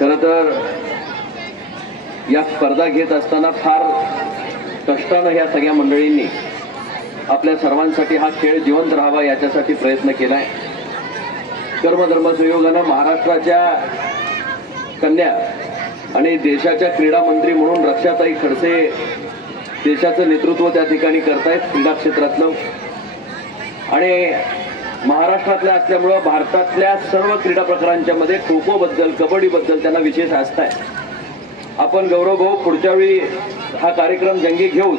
खर तर या स्पर्धा घेत असताना फार कष्टानं ह्या सगळ्या मंडळींनी आपल्या सर्वांसाठी हा खेळ जिवंत राहावा याच्यासाठी प्रयत्न केलाय. कर्मधर्म संयोगानं महाराष्ट्राच्या कन्या आणि देशाच्या क्रीडा मंत्री म्हणून रक्षाताई खडसे देशाचं नेतृत्व त्या ठिकाणी करतायत क्रीडा क्षेत्रातलं. आणि महाराष्ट्रातल्या असल्यामुळं भारतातल्या सर्व क्रीडा प्रकारांच्या मध्ये खो खो बद्दल कबड्डी बद्दल त्यांना विशेष आस्था आहे. आपण गौरव भाऊ पुढच्या वेळी हा कार्यक्रम जंगी घेऊच.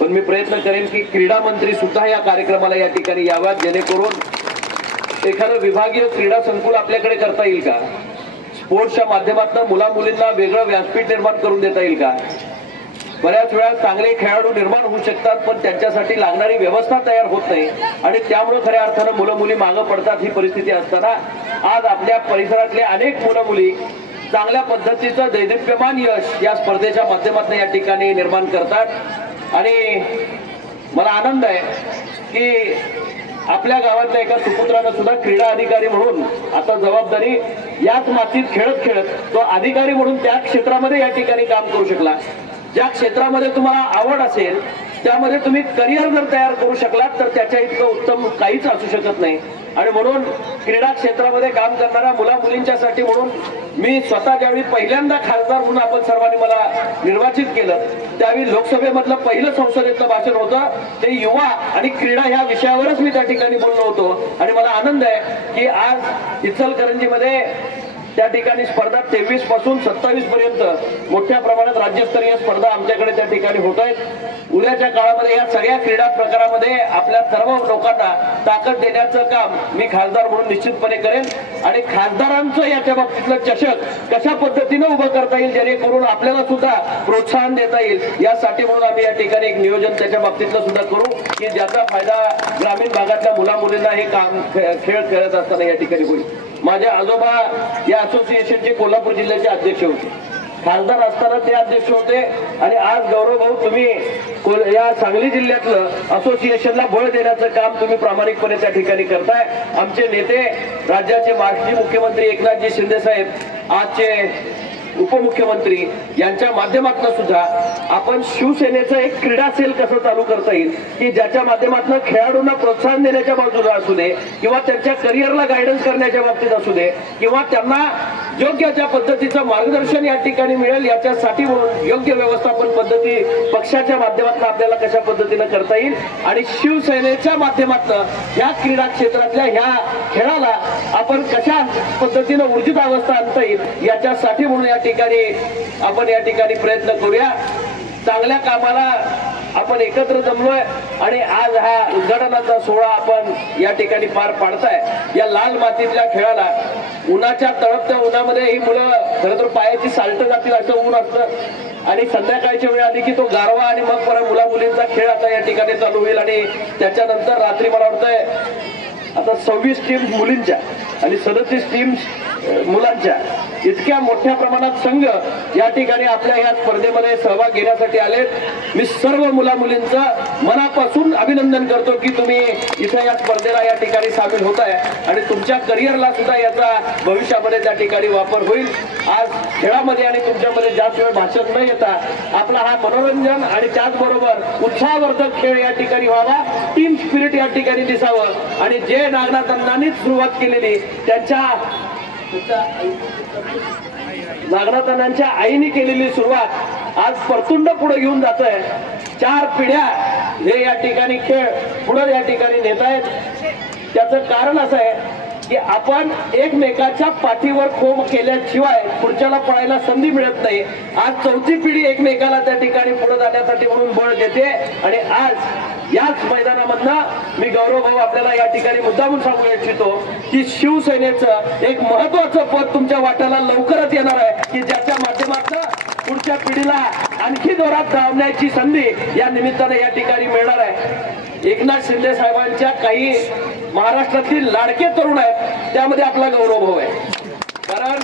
पण मी प्रयत्न करेन की क्रीडा मंत्री सुद्धा या कार्यक्रमाला या ठिकाणी याव्यात जेणेकरून एखादं विभागीय क्रीडा संकुल आपल्याकडे करता येईल का? स्पोर्ट्सच्या माध्यमातून मुला मुलींना वेगळं व्यासपीठ निर्माण करून देता येईल का? बऱ्याच वेळा चांगले खेळाडू निर्माण होऊ शकतात पण त्यांच्यासाठी लागणारी व्यवस्था तयार होत नाही. आणि त्यामुळे खऱ्या अर्थानं मुलं मुली मागं पडतात ही परिस्थिती असताना. आज आपल्या परिसरातले अनेक मुलं मुली चांगल्या पद्धतीचं दैदिप्यमान यश या स्पर्धेच्या माध्यमातून या ठिकाणी निर्माण करतात. आणि मला आनंद आहे की आपल्या गावातल्या एका सुपुत्रानं सुद्धा क्रीडा अधिकारी म्हणून आता जबाबदारी याच मातीत खेळत खेळत तो अधिकारी म्हणून त्या क्षेत्रामध्ये या ठिकाणी काम करू शकला. ज्या क्षेत्रामध्ये तुम्हाला आवड असेल त्यामध्ये तुम्ही करिअर जर तयार करू शकलात तर त्याच्या इतकं उत्तम काहीच असू शकत नाही. आणि म्हणून क्रीडा क्षेत्रामध्ये काम करणाऱ्या मुला मुलींच्यासाठी म्हणून मी स्वतः ज्यावेळी पहिल्यांदा खासदार म्हणून आपण सर्वांनी मला निर्वाचित केलं त्यावेळी लोकसभेमधलं पहिलं संसदेतलं भाषण होतं. ते युवा आणि क्रीडा ह्या विषयावरच मी त्या ठिकाणी बोललो होतो. आणि मला आनंद आहे की आज इचलकरंजीमध्ये त्या ठिकाणी स्पर्धा तेवीसपासून सत्तावीस पर्यंत मोठ्या प्रमाणात राज्यस्तरीय स्पर्धा आमच्याकडे त्या ठिकाणी होत आहेत. उद्याच्या काळामध्ये या सगळ्या क्रीडा प्रकारामध्ये आपल्या सर्व लोकांना ताकद देण्याचं काम मी खासदार म्हणून निश्चितपणे करेन. आणि खासदारांचं याच्या बाबतीतलं चषक कशा पद्धतीनं उभं करता येईल जेणेकरून आपल्याला सुद्धा प्रोत्साहन देता येईल यासाठी म्हणून आम्ही या ठिकाणी एक नियोजन त्याच्या बाबतीतलं सुद्धा करू की ज्याचा फायदा ग्रामीण भागातल्या मुला मुलींना हे काम खेळ खेळत असताना या ठिकाणी होईल. माझे आजोबा या असोसिएशनचे कोल्हापूर जिल्ह्याचे अध्यक्ष होते. खासदार असताना ते अध्यक्ष होते आणि आज गौरव भाऊ तुम्ही कोल- या सांगली जिल्ह्यातलं असोसिएशनला बळ देण्याचं काम तुम्ही प्रामाणिकपणे त्या ठिकाणी करताय. आमचे नेते राज्याचे माजी मुख्यमंत्री एकनाथजी शिंदे साहेब आजचे उपमुख्यमंत्री यांच्या माध्यमातून सुद्धा आपण शिवसेनेचं एक क्रीडा सेल कसं चालू करता येईल की ज्याच्या माध्यमातून खेळाडूंना प्रोत्साहन देण्याच्या बाजूला असू दे किंवा त्यांच्या करिअरला गायडन्स करण्याच्या बाबतीत असू दे किंवा त्यांना योग्य त्या पद्धतीचं मार्गदर्शन या ठिकाणी मिळेल याच्यासाठी म्हणून योग्य व्यवस्थापन पद्धती पक्षाच्या माध्यमातून आपल्याला कशा पद्धतीनं करता येईल आणि शिवसेनेच्या माध्यमातून ह्या क्रीडा क्षेत्रातल्या ह्या खेळाला आपण कशा पद्धतीनं ऊर्जित अवस्था आणता येईल याच्यासाठी म्हणून या ठिकाणी आपण या ठिकाणी प्रयत्न करूया. चांगल्या कामाला आपण एकत्र जमलोय आणि आज हा उद्घाटनाचा सोहळा आपण या ठिकाणी पार पाडताय. या लाल मातीतल्या खेळाला उन्हाच्या तळपत्या उन्हामध्ये ही मुलं खरं तर पायाची साल्ट जातील असं ऊन असतं. आणि संध्याकाळच्या वेळ आली की तो गारवा आणि मग परत मुला मुलींचा खेळ आता या ठिकाणी चालू होईल आणि त्याच्यानंतर रात्री मला वाटतंय आता सव्वीस टीम्स मुलींच्या आणि सदतीस टीम्स मुलांच्या इतक्या मोठ्या प्रमाणात संघ या ठिकाणी आपल्या या स्पर्धेमध्ये सहभाग घेण्यासाठी आलेत. मी सर्व मुला मुलींचं मनापासून अभिनंदन करतो की तुम्ही इथं या स्पर्धेला या ठिकाणी सामील होत आहे आणि तुमच्या करिअरला सुद्धा याचा भविष्यामध्ये त्या ठिकाणी वापर होईल. आज खेळामध्ये आणि तुमच्यामध्ये जास्त वेळ भाषण न येता आपला हा मनोरंजन आणि त्याचबरोबर उत्साहवर्धक खेळ या ठिकाणी व्हावा. टीम स्पिरिट या ठिकाणी दिसावं. आणि जे नागनाथांनीच सुरुवात केलेली त्यांच्या नागनाथांच्या आईने केलेली सुरुवात आज परतुंड पुढे घेऊन जात आहे चार पिढ्या हे या ठिकाणी खेळ पुढे या ठिकाणी नेत आहेत. त्याचं कारण असं आहे की आपण एकमेकाच्या पाठीवर खोम केल्याशिवाय पुढच्याला पळायला संधी मिळत नाही. आज चौथी पिढी एकमेकाला त्या ठिकाणी पुढे जाण्यासाठी म्हणून बळ देते आणि आज याच मैदानामधनं मी गौरव भाऊ आपल्याला या ठिकाणी मुद्दामून सांगू इच्छितो की शिवसेनेचं एक महत्वाचं पद तुमच्या वाट्याला लवकरच येणार आहे की ज्याच्या माध्यमातून पुढच्या पिढीला आणखी जोरात धावण्याची संधी या निमित्ताने या ठिकाणी मिळणार आहे. एकनाथ शिंदे साहेबांच्या काही महाराष्ट्रातील लाडके तरुण आहेत त्यामध्ये आपला गौरव भाऊ आहे. कारण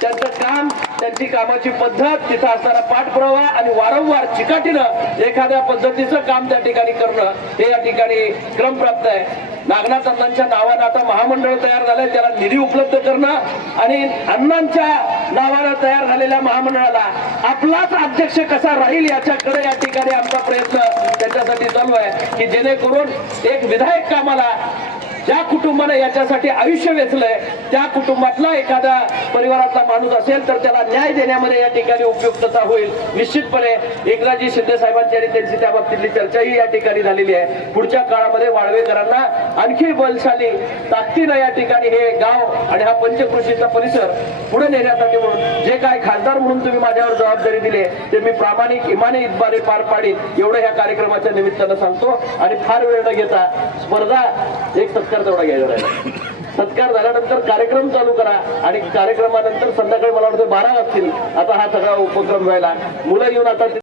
त्यांचं काम त्यांची कामाची पद्धत तिथं असणारा पाठपुरावा आणि वारंवार चिकाटीनं एखाद्या पद्धतीचं काम त्या ठिकाणी करणं हे या ठिकाणी क्रमप्राप्त आहे. नागनाथ अण्णांच्या नावानं आता महामंडळ तयार झालंय त्याला निधी उपलब्ध करणं आणि अण्णांच्या नावानं तयार झालेल्या महामंडळाला आपलाच अध्यक्ष कसा राहील याच्याकडे या ठिकाणी आमचा प्रयत्न त्याच्यासाठी चालू आहे की जेणेकरून एक विधायक कामाला ज्या कुटुंबाने याच्यासाठी आयुष्य वेचलंय त्या कुटुंबातला एखादा परिवारातला माणूस असेल तर त्याला न्याय देण्यामध्ये या ठिकाणी उपयुक्तता होईल. निश्चितपणे एकनाथजी शिंदे साहेबांची आणि त्यांची त्या बाबतीतली चर्चाही या ठिकाणी झालेली आहे. पुढच्या काळामध्ये वाळवेकरांना आणखी बलशाली ताकदीनं या ठिकाणी हे गाव आणि हा पंचकृषीचा परिसर पुढे नेण्यासाठी म्हणून जे काय खासदार म्हणून तुम्ही माझ्यावर जबाबदारी दिली ते मी प्रामाणिक इमाने इतबारे पार पाडीन. एवढं ह्या कार्यक्रमाच्या निमित्तानं सांगतो आणि फार वेळ न घेता स्पर्धा एक सत्कार तेवढा घ्यायचा राहिला. सत्कार झाल्यानंतर कार्यक्रम चालू करा आणि कार्यक्रमानंतर संध्याकाळी मला वाटतं बारा वाजतील. आता हा सगळा उपक्रम व्हायला. मुलं येऊन आता